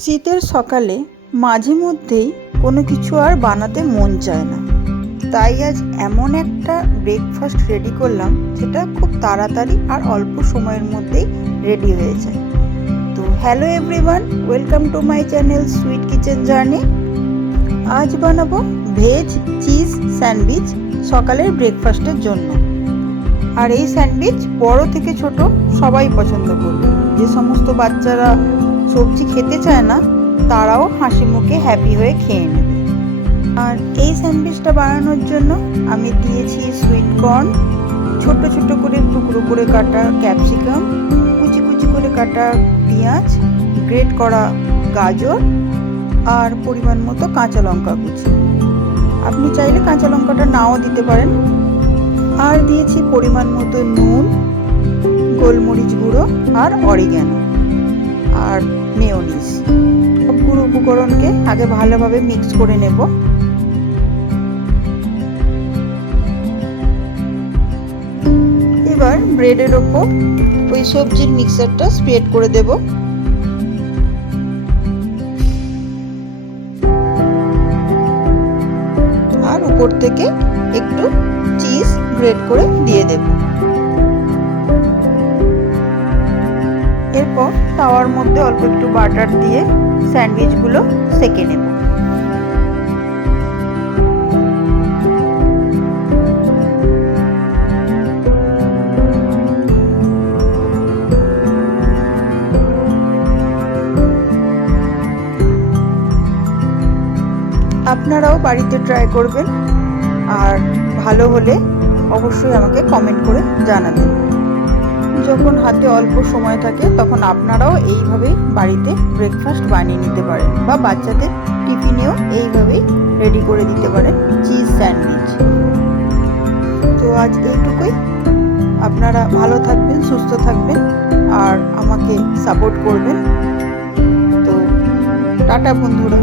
শীতের সকালে মাঝে মধ্যেই কোনো কিছু আর বানাতে মন চায় না, তাই আজ এমন একটা ব্রেকফাস্ট রেডি করলাম যেটা খুব তাড়াতাড়ি আর অল্প সময়ের মধ্যেই রেডি হয়ে যায়। তো hello everyone, welcome to my channel sweet kitchen journey. আজ বানাবো ভেজ চিজ স্যান্ডউইচ সকালের ব্রেকফাস্টের জন্য। আর এই স্যান্ডউইচ বড় থেকে ছোট সবাই পছন্দ করবে। যে সমস্ত বাচ্চারা সবজি খেতে চায় না তারাও হাসি মুখে হ্যাপি হয়ে খেয়ে নেবে। আর এই স্যান্ডউইচটা বানানোর জন্য আমি দিয়েছি সুইট কর্ন, ছোট ছোট করে টুকরো করে কাটা ক্যাপসিকাম, কুচি কুচি করে কাটা পেঁয়াজ, গ্রেট করা গাজর আর পরিমাণ মতো কাঁচা লঙ্কা কুচি। আপনি চাইলে কাঁচা লঙ্কাটা নাও দিতে পারেন। আর দিয়েছি পরিমাণ মতো নুন, গোলমরিচ গুঁড়ো আর অরিগ্যানো আর মেয়োনিজ। সবগুলো উপকরণকে আগে ভালোভাবে মিক্স করে নেব। এবার ব্রেডের ওপর ওই সবজির মিক্সারটা স্প্রেড করে দেব। আর উপর থেকে একটু চিজ গ্রেট করে দিয়ে দেব। এরপর তাওয়ার মধ্যে অল্প একটু বাটার দিয়ে স্যান্ডউইচগুলো সেঁকে নেব। আপনারাও বাড়িতে ট্রাই করবেন, আর ভালো হলে অবশ্যই আমাকে কমেন্ট করে জানাবেন। যখন হাতে অল্প সময় থাকে তখন আপনারাও এইভাবেই বাড়িতে ব্রেকফাস্ট বানিয়ে নিতে পারেন, বা বাচ্চাদের টিফিনেও এইভাবেই রেডি করে দিতে পারেন চিজ স্যান্ডউইচ। তো আজ এইটুকুই। আপনারা ভালো থাকবেন, সুস্থ থাকবেন আর আমাকে সাপোর্ট করবেন। তো টাটা বন্ধুরা।